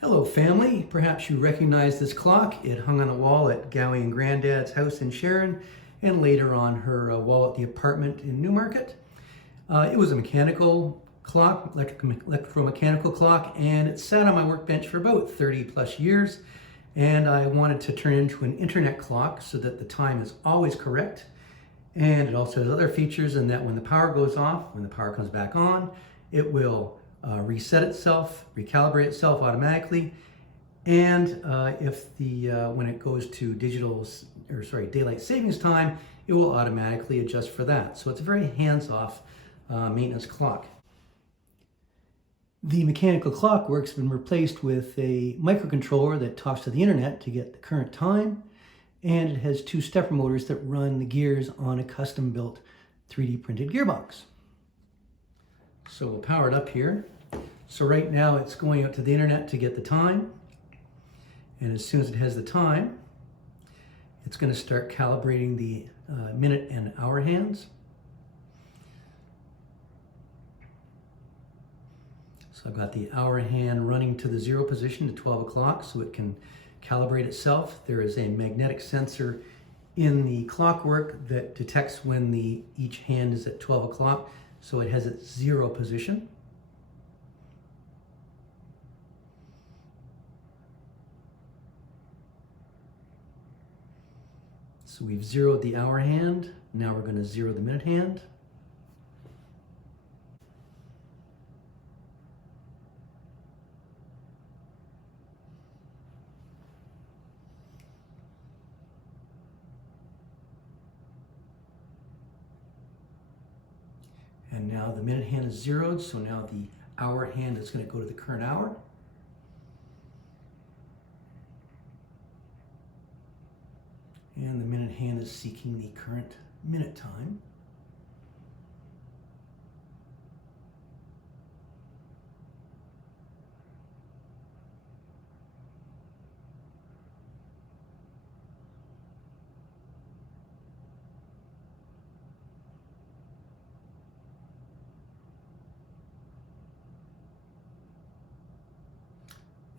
Hello family, perhaps you recognize this clock. It hung on the wall at Gowie and Granddad's house in Sharon and later on her wall at the apartment in Newmarket. It was a mechanical clock, electromechanical clock, and it sat on my workbench for about 30 plus years, and I wanted to turn it into an internet clock so that the time is always correct. And it also has other features in that when the power goes off, when the power comes back on, it will reset itself, recalibrate itself automatically, and when it goes to daylight savings time, it will automatically adjust for that. So it's a very hands-off maintenance clock. The mechanical clock work's been replaced with a microcontroller that talks to the internet to get the current time, and it has two stepper motors that run the gears on a custom-built 3D printed gearbox. So we'll power it up here. So right now it's going out to the internet to get the time. And as soon as it has the time, it's going to start calibrating the minute and hour hands. So I've got the hour hand running to the 0 position to 12 o'clock so it can calibrate itself. There is a magnetic sensor in the clockwork that detects when each hand is at 12 o'clock. So it has its 0 position. So we've zeroed the hour hand. Now we're going to zero the minute hand. And now the minute hand is zeroed, so now the hour hand is going to go to the current hour. And the minute hand is seeking the current minute time.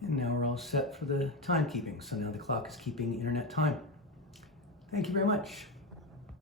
And now we're all set for the timekeeping. So now the clock is keeping internet time. Thank you very much.